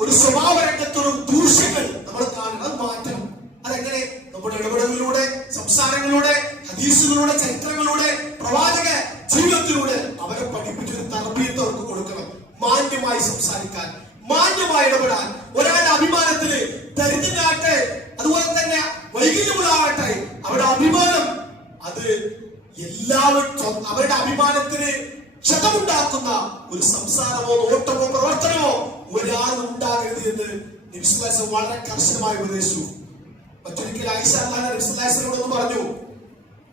ഒരു സ്വഭാവ രംഗത്തോടും ദൂഷ്യങ്ങൾ നമ്മൾ കാണണം. അത് മാറ്റണം. അതെങ്ങനെ? നമ്മുടെ ഇടപെടലിലൂടെ, സംസാരങ്ങളിലൂടെ, ഹദീസുകളിലൂടെ, ചരിത്രങ്ങളിലൂടെ, പ്രവാചക ജീവിതത്തിലൂടെ അവരെ പഠിപ്പിച്ചൊരു തർബീയത്ത് അവർക്ക് കൊടുക്കണം. മാന്യമായി സംസാരിക്കാൻ, മാന്യമായി ഇടപെടാൻ. ഒരാളുടെ അഭിമാനത്തിന് ദരിദ്രനാകട്ടെ, അതുപോലെ തന്നെ വൈകല്യമുള്ളാകട്ടെ, അവരുടെ അഭിമാനം അത് എല്ലാവരും അവരുടെ അഭിമാനത്തിന് ക്ഷതമുണ്ടാക്കുന്ന ഒരു സംസാരമോ നോട്ടമോ പ്രവർത്തനമോ ഒരാളും ഉണ്ടാകരുത് എന്ന് നബി സല്ലല്ലാഹു അലൈഹി വസല്ലം വളരെ കർശനമായി ഉപദേശിച്ചു. മറ്റൊരിക്കൽ ആയിഷ അള്ളാഹുവിന്റെ നബി സല്ലല്ലാഹു അലൈഹി വസല്ലം പറഞ്ഞു,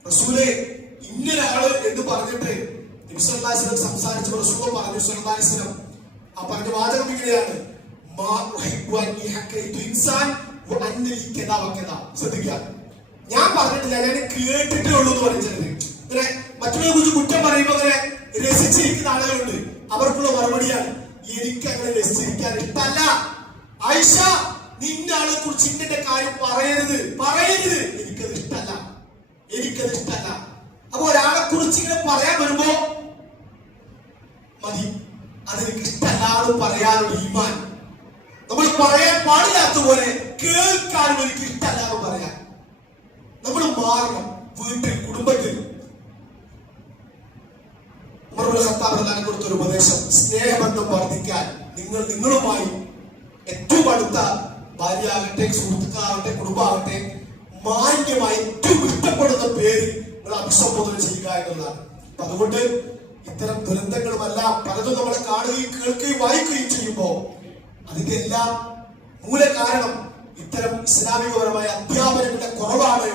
റസൂലേ ഇന്നൊരാള് എന്ന് പറഞ്ഞിട്ട് നബി സല്ലല്ലാഹു അലൈഹി വസല്ലം സംസാരിച്ചപ്പോൾ റസൂൽ പറഞ്ഞു സല്ലല്ലാഹു അലൈഹി വസല്ലം ആ പറഞ്ഞ വാചകം ഇങ്ങനെയാണ്, മാ ഉഹിബ്ബു അൻ യഹ്കൈതു ഇൻസാൻ വ അന്നലി കദാ വ കദാ. ശ്രദ്ധിക്കുക, ഞാൻ പറഞ്ഞിട്ടില്ല, ഞാൻ കേട്ടിട്ടേ ഉള്ളൂ എന്ന് പറഞ്ഞത്. ഇങ്ങനെ മറ്റുള്ളവരെ കുറിച്ച് കുറ്റം പറയുമ്പോൾ അങ്ങനെ രസിച്ചിരിക്കുന്ന ആളുകളുണ്ട്. അവർക്കുള്ള മറുപടിയാണ്, എനിക്ക് അങ്ങനെ രസിച്ചിരിക്കാൻ ഇഷ്ടമല്ല. ആയിഷ, നിന്റെ ആളെ കുറിച്ച് ഇന്നെ കാര്യം പറയരുത്, എനിക്കത് ഇഷ്ടമല്ല, അപ്പൊ ഒരാളെ കുറിച്ച് ഇങ്ങനെ പറയാൻ വരുമ്പോ മതി, അതെനിക്ക് ഇഷ്ടമല്ലാതെ പറയാനുള്ള ഈമാൻ. നമ്മൾ പറയാൻ പാടില്ലാത്ത പോലെ കേൾക്കാനും എനിക്ക് ഇഷ്ടമല്ലാതെ പറയാൻ നമ്മൾ മാറണം. വീട്ടിൽ, കുടുംബത്തിൽ പ്രധാനം കൊടുത്തൊരു ഉപദേശം, സ്നേഹബന്ധം വർദ്ധിക്കാൻ നിങ്ങളുമായി ഏറ്റവും അടുത്ത ഭാര്യയാകട്ടെ, സുഹൃത്തുക്കളാകട്ടെ, കുടുംബമാകട്ടെ, മാന്യമായി ഏറ്റവും ഇഷ്ടപ്പെടുന്ന പേര് നിങ്ങൾ അഭിസംബോധന ചെയ്യുക എന്നുള്ളതാണ്. അപ്പൊ അതുകൊണ്ട് ഇത്തരം ദുരന്തങ്ങളുമെല്ലാം പലതും നമ്മളെ കാണുകയും കേൾക്കുകയും വായിക്കുകയും ചെയ്യുമ്പോ അതിന്റെ എല്ലാം മൂല കാരണം ഇത്തരം ഇസ്ലാമികപരമായ അധ്യാപനങ്ങളുടെ കുറവാണ്,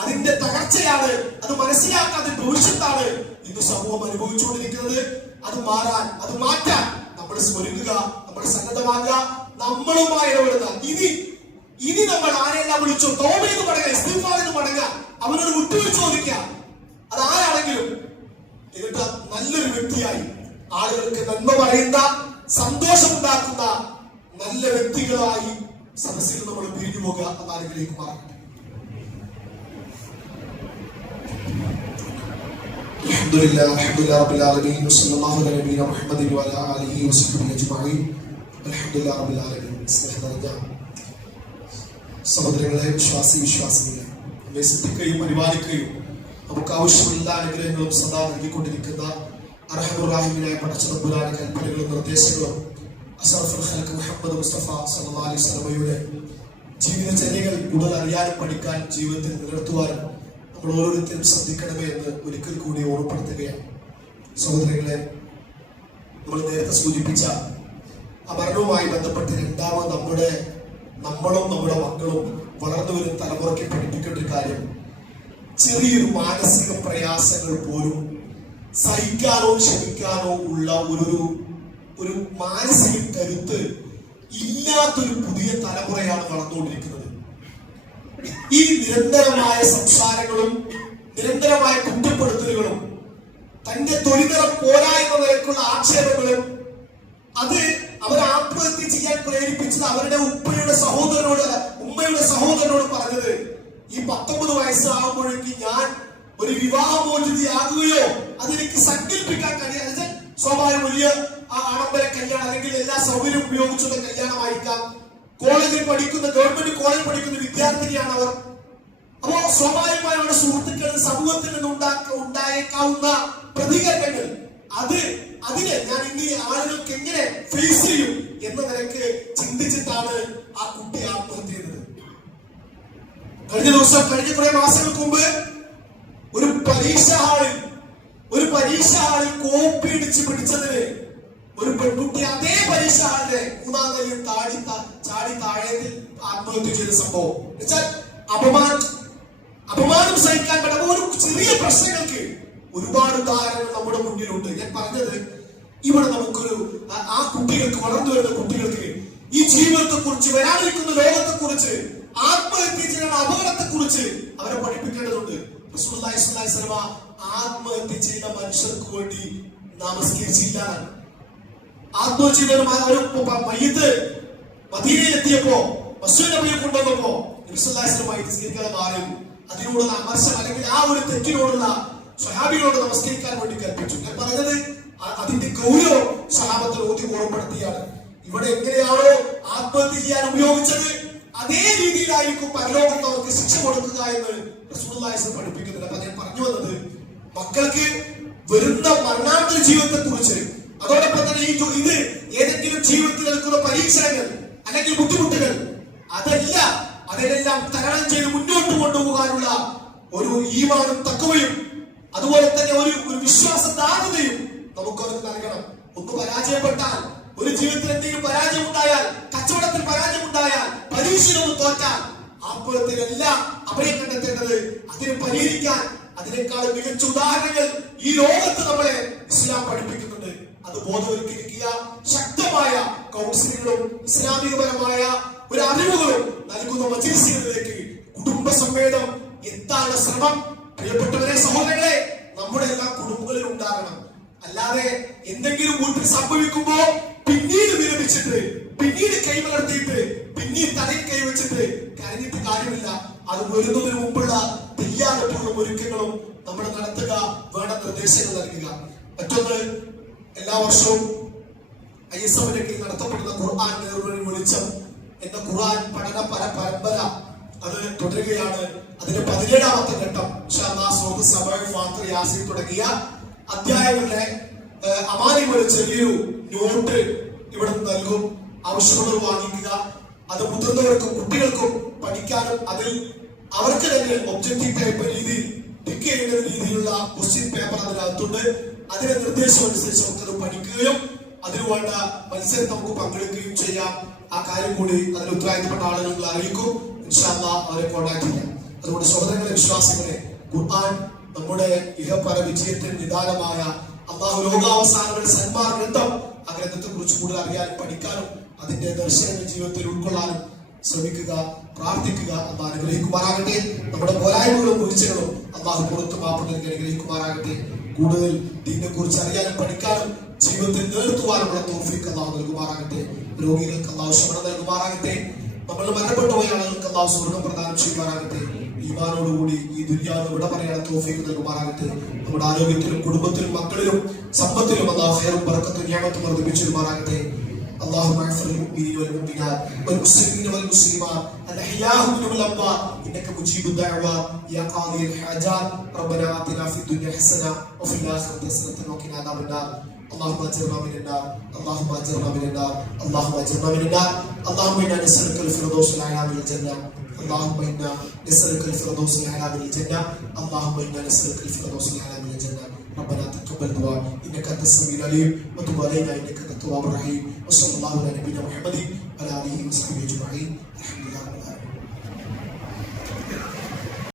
അതിന്റെ തകർച്ചയാണ്. അത് മനസ്സിലാക്കാതെ ഭവിഷ്യത്താണ് ഇന്ന് സമൂഹം അനുഭവിച്ചുകൊണ്ടിരിക്കുന്നത്. അത് മാറാൻ, അത് മാറ്റാൻ നമ്മൾ ഒരുങ്ങുക, നമ്മൾ സന്നദ്ധമാകുക, നമ്മളുമായി ഇടപെടുക. ഇനി നമ്മൾ ആരെല്ലാം വിളിച്ചോ തൗബ ചെയ്ത് മടങ്ങുക, ഇസ്തിഗ്ഫാർ ചെയ്ത് മടങ്ങുക, അവനോട് വിട്ടുവീഴ്ച ചോദിക്കുക. അത് ആരാണെങ്കിലും എന്നിട്ട് നല്ലൊരു വ്യക്തിയായി ആളുകൾക്ക് നന്മ പറയുന്ന, സന്തോഷമുണ്ടാക്കുന്ന നല്ല വ്യക്തികളായി സദസ്സിൽ നമ്മൾ പിരിഞ്ഞു പോകുക. അതാരെങ്കിലേക്ക് മാറട്ടെ. അൽഹംദുലില്ലാഹി റബ്ബിൽ ആലമീൻ വസല്ലല്ലാഹു അലാ നബിയിനാ മുഹമ്മദിൻ വഅലാ ആലിഹി വസഹ്ബിഹി അജ്മഈൻ. അൽഹംദുലില്ലാഹി റബ്ബിൽ ആലമീൻ. സഹോദരങ്ങളെ, വിശ്വാസികളെ, നമ്മെ ശ്രദ്ധിക്കുകയും പരിപാലിക്കുകയും നമുക്ക് ആവശ്യമുള്ള അനുഗ്രഹങ്ങളും സദാ നൽകിക്കൊണ്ടിരിക്കുന്ന അർഹമുർ റഹീമായ പടച്ചതമ്പുരാന്റെ കൽപ്പനകളും നിർദ്ദേശങ്ങളും അസ്റഫുൽ ഖൽഖ് മുഹമ്മദ് മുസ്തഫ സല്ലല്ലാഹു അലൈഹി വസല്ലമയുടെ ജീവിതചര്യകൾ കൂടുതൽ അറിയാനും പഠിക്കാൻ, ജീവിതത്തിൽ നിലനിർത്തുവാനും നമ്മൾ ഓരോരുത്തരും ശ്രദ്ധിക്കണമേ എന്ന് ഒരിക്കൽ കൂടി ഓർമ്മപ്പെടുത്തുകയാണ്. സഹോദരങ്ങളെ, നമ്മൾ നേരത്തെ സൂചിപ്പിച്ച മരണവുമായി ബന്ധപ്പെട്ട് രണ്ടാമത് നമ്മളും നമ്മുടെ മക്കളും വളർന്നു വരുന്ന തലമുറയ്ക്ക് പഠിപ്പിക്കേണ്ട ഒരു കാര്യം, ചെറിയൊരു മാനസിക പ്രയാസങ്ങൾ പോലും സഹിക്കാനോ ക്ഷമിക്കാനോ ഉള്ള ഒരു മാനസിക കരുത്ത് ഇല്ലാത്തൊരു പുതിയ തലമുറയാണ് വളർന്നുകൊണ്ടിരിക്കുന്നത്. ഈ നിരന്തരമായ സംസാരങ്ങളും നിരന്തരമായ കുറ്റപ്പെടുത്തലുകളും തന്റെ തൊഴിലിറ പോരായ്മ നിലക്കുള്ള ആക്ഷേപങ്ങളും അത് അവരെ ആത്മഹത്യ ചെയ്യാൻ പ്രേരിപ്പിച്ചത് അവരുടെ ഉമ്മയുടെ സഹോദരനോട് പറഞ്ഞത്, ഈ 19 വയസ്സാകുമ്പോഴേക്ക് ഞാൻ ഒരു വിവാഹമോചിതയാകുകയോ അതെനിക്ക് സങ്കല്പിക്കാൻ കഴിയാതെ, സ്വാഭാവിക വലിയ ആഡംബര കല്യാണം അല്ലെങ്കിൽ എല്ലാ സൗകര്യം ഉപയോഗിച്ചുള്ള കല്യാണമായിരിക്കാം. ഗവൺമെന്റ് കോളേജിൽ പഠിക്കുന്ന വിദ്യാർത്ഥിനിയാണ് അവർ. അപ്പോ സ്വാഭാവികമായ അവരുടെ സുഹൃത്തുക്കളിൽ സമൂഹത്തിൽ നിന്ന് ഉണ്ടായേക്കാവുന്ന പ്രതികരണങ്ങൾ അതിനെ ഞാൻ ഇനി ആളുകൾക്ക് എങ്ങനെ ഫേസ് ചെയ്യും എന്ന നിലയ്ക്ക് ചിന്തിച്ചിട്ടാണ് ആ കുട്ടി ആത്മഹത്യ ചെയ്തത്. കഴിഞ്ഞ കുറെ മാസങ്ങൾക്ക് മുമ്പ് ഒരു പരീക്ഷ ഹാളിൽ കോപ്പി ഇടിച്ച് പിടിച്ചതിന് ഒരു പെൺകുട്ടി അതേ പരീക്ഷ ഹാളിലെ 3-ാം നിലയിൽ ചാടി താഴേക്ക് ആത്മഹത്യ ചെയ്ത സംഭവം. വെച്ചാൽ അപമാനം സഹിക്കാൻ പറ്റുന്ന ഒരു ചെറിയ പ്രശ്നങ്ങൾക്ക് ഒരുപാട് ഉദാഹരണങ്ങൾ നമ്മുടെ മുന്നിലുണ്ട്. ഞാൻ പറഞ്ഞത് ഇവിടെ നമുക്കൊരു ആ കുട്ടികൾക്ക്, വളർന്നു വരുന്ന കുട്ടികൾക്ക് ഈ ജീവിതത്തെ കുറിച്ച്, വരാനിരിക്കുന്ന ലോകത്തെ കുറിച്ച്, ആത്മഹത്യ ചെയ്യുന്ന അപകടത്തെ കുറിച്ച് അവരെ പഠിപ്പിക്കേണ്ടതുണ്ട്. റസൂലുള്ളാഹി സ്വല്ലല്ലാഹി അലൈഹി വസല്ലം ആത്മഹത്യ ചെയ്ത മനുഷ്യർക്ക് വേണ്ടി നമസ്കരിച്ചില്ല. ആത്മഹത്യ ചെയ്ത ഒരു മയ്യിത്ത് മദീനയിലെത്തിയപ്പോ മസ്ജിദ് നബിയെ കൊണ്ടുവന്നപ്പോ നബി സ്വല്ലല്ലാഹി അലൈഹി വസല്ലം നിസ്കരിക്കാതെ മാറി. അതിനോടുള്ള അമർഷം അല്ലെങ്കിൽ ആ ഒരു തെറ്റിനോടുള്ള സ്വഹാബികളോട് നമസ്കരിക്കാൻ വേണ്ടി കൽപ്പിച്ചു. ഞാൻ പറഞ്ഞത് അതിന്റെ ഗൗരവം സ്വഹാബത്തിൽ ഓർമ്മപ്പെടുത്തിയാണ്. ഇവിടെ എങ്ങനെയാണോ ആത്മഹത്യ ചെയ്യാൻ ഉപയോഗിച്ചത് അതേ രീതിയിലായിരിക്കും പരലോകത്ത് അവർക്ക് ശിക്ഷ കൊടുക്കുക എന്ന് റസൂലുള്ളാഹി സ്വല്ലല്ലാഹു അലൈഹി വസല്ലം പഠിപ്പിക്കുന്നുണ്ട്. അപ്പൊ ഞാൻ പറഞ്ഞു വന്നത്, മക്കൾക്ക് വരുന്ന മരണാന്തര ജീവിതത്തെ കുറിച്ച്, അതോടൊപ്പം തന്നെ ഇത് ഏതെങ്കിലും ജീവിതത്തിൽ എടുക്കുന്ന പരീക്ഷണങ്ങൾ അല്ലെങ്കിൽ ബുദ്ധിമുട്ടുകൾ അതിനെല്ലാം തരണം ചെയ്ത് മുന്നോട്ട് കൊണ്ടുപോകാനുള്ള ഒരു ഈമാനും തഖ്വയും അതുപോലെ തന്നെ ഒരു വിശ്വാസദാർഢ്യതയും നമുക്കവർക്ക് നൽകണം. ഒന്ന് പരാജയപ്പെട്ടാൽ, ഒരു ജീവിതത്തിൽ എന്തെങ്കിലും പരാജയം ഉണ്ടായാൽ, കച്ചവടത്തിൽ പരാജയം ഉണ്ടായാൽ, പരീക്ഷയിൽ തോറ്റാൽ, ആത്മഹത്യയിലെല്ലാം അഭയം കണ്ടെത്തേണ്ടത് അതിനെ പരിഹരിക്കാൻ അതിനേക്കാൾ മികച്ച ഉദാഹരണങ്ങൾ ഈ ലോകത്ത് നമ്മളെ ഇസ്ലാം പഠിപ്പിക്കുന്നുണ്ട്. അത് ബോധവൽക്കരിക്കുക, ശക്തമായ കൗൺസിലുകളും ഇസ്ലാമികപരമായ ഒരു അറിവുകളും നൽകുന്ന മജ്‌ലിസുകളിലേക്ക് കുടുംബസമേതം എത്താനുള്ള ശ്രമം പ്രിയപ്പെട്ടവരെ, സഹോദരങ്ങളെ, നമ്മുടെ എല്ലാ കുടുംബങ്ങളിലും ഉണ്ടാകണം. അല്ലാതെ എന്തെങ്കിലും വീട്ടിൽ സംഭവിക്കുമ്പോ പിന്നീട് വിരമിച്ചിട്ട്, പിന്നീട് കൈമലർത്തിയിട്ട്, പിന്നീട് തലയിൽ കൈവച്ചിട്ട് കരഞ്ഞിട്ട് കാര്യമില്ല. അത് വരുന്നതിന് മുമ്പുള്ള തയ്യാറെടുപ്പുകളും ഒരുക്കങ്ങളും നമ്മൾ നടത്തുക, വേണ്ട നിർദ്ദേശങ്ങൾ നൽകുക. മറ്റൊന്ന്, എല്ലാ വർഷവും ISM-ന്റെ കീഴിൽ നടത്തപ്പെടുന്ന ഖുർആൻ നേർവഴി വെളിച്ചം എന്ന ഖുർആൻ പഠന പരമ്പര അത് തുടരുകയാണ്. അതിന്റെ 17ാമത്തെ ഘട്ടം ഇൻഷാ അല്ലാഹ് സൂറത്ത് സബഅ, ഫാത്തിർ, യാസീൻ തുടങ്ങിയ അധ്യായങ്ങളിലെ അമാനിയുടെ ചെറിയൊരു നോട്ട് ഇവിടെ നൽകും. ആവശ്യമുള്ളവർ വാങ്ങിക്കുക. അത് മുതിർന്നവർക്കും കുട്ടികൾക്കും പഠിക്കാനും അതിൽ അവർക്ക് തന്നെ ഒബ്ജക്റ്റീവ് പേപ്പർ രീതിയിൽ ടിക്ക് ചെയ്യുന്ന രീതിയിലുള്ള ക്വസ്റ്റ്യൻ പേപ്പർ അതിനകത്തുണ്ട്. അതിന്റെ നിർദ്ദേശം അനുസരിച്ച് നമുക്കത് പഠിക്കുകയും അതിനുവേണ്ട മത്സരം നമുക്ക് പങ്കെടുക്കുകയും ചെയ്യാം. ആ കാര്യം കൂടി അതിന് ഉത്തരവാദിത്തപ്പെട്ട ആളുകൾ അറിയിക്കും. ഇൻഷാ അല്ലാഹ് അവരെ കോൺടാക്ട് ചെയ്യാം. അതുകൊണ്ട് സഹോദരങ്ങളെ, വിശ്വാസികളെ, ഖുർആൻ നമ്മുടെ ഇഹപര വിജയത്തിന് നിദാനമായ അല്ലാഹു ലോകാവസാനങ്ങളുടെ സന്മാർ ഗ്രന്ഥം, ആ ഗ്രന്ഥത്തെ കുറിച്ച് കൂടുതൽ അറിയാനും പഠിക്കാനും അതിന്റെ ദർശനങ്ങൾ ജീവിതത്തിൽ ഉൾക്കൊള്ളാനും ശ്രമിക്കുക, പ്രാർത്ഥിക്കുക. അല്ലാഹു അനുഗ്രഹിക്കുമാറാകട്ടെ. നമ്മുടെ പോരായ്മകളും വീഴ്ചകളും അല്ലാഹു പുറത്തു മാപ്പ് നൽകി അനുഗ്രഹിക്കുമാറാകട്ടെ. കൂടുതൽ ദീനിനെ കുറിച്ച് അറിയാനും പഠിക്കാനും ജീവിതത്തിൽ നേടുത്തുവാനുള്ള തൗഫീഖ് അല്ലാഹു നൽകുമാറാകട്ടെ. രോഗികൾക്ക് അല്ലാഹു ശമനം നൽകുമാറാകട്ടെ. നമ്മൾ മരണപ്പെട്ടു പോയ ആളുകൾക്ക് അല്ലാഹു സ്വർഗ്ഗം പ്രദാനം ചെയ്യുമാറാകട്ടെ. ഈമാനോടുകൂടി ഈ ദുനിയാവിൽ വിട പറയാൻ തൗഫീഖ് നൽകുമാറാകട്ടെ. നമ്മുടെ ആരോഗ്യത്തിലും കുടുംബത്തിലും മക്കളിലും സമ്പത്തിലും അല്ലാഹു ഖൈറും ബറക്കത്തും നിഅമത്തും വർദ്ധിപ്പിച്ചുമാറാകട്ടെ. اللهم اغفر للمؤمنين والمؤمنات والمسلمين والمسلمات الأحياء منهم والأموات إنك مجيب الدعوات يا قاضي الحاجات. ربنا آتنا في الدنيا حسنة وفي الآخرة حسنة وقنا عذاب النار. اللهم اجرنا من النار، اللهم اجرنا من النار، اللهم اجرنا من النار. اللهم إنا نسألك الفردوس الأعلى من الجنة. اللهم إنا نسألك الفردوس الأعلى من الجنة. اللهم إنا نسألك الفردوس الأعلى من الجنة. ربنا تقبل دعاء إنك أنت السميع العليم وتب علينا إنك أنت التواب الرحيم. وصلى الله على نبينا محمد وعلى آله وصحبه أجمعين. الحمد لله رب العالمين.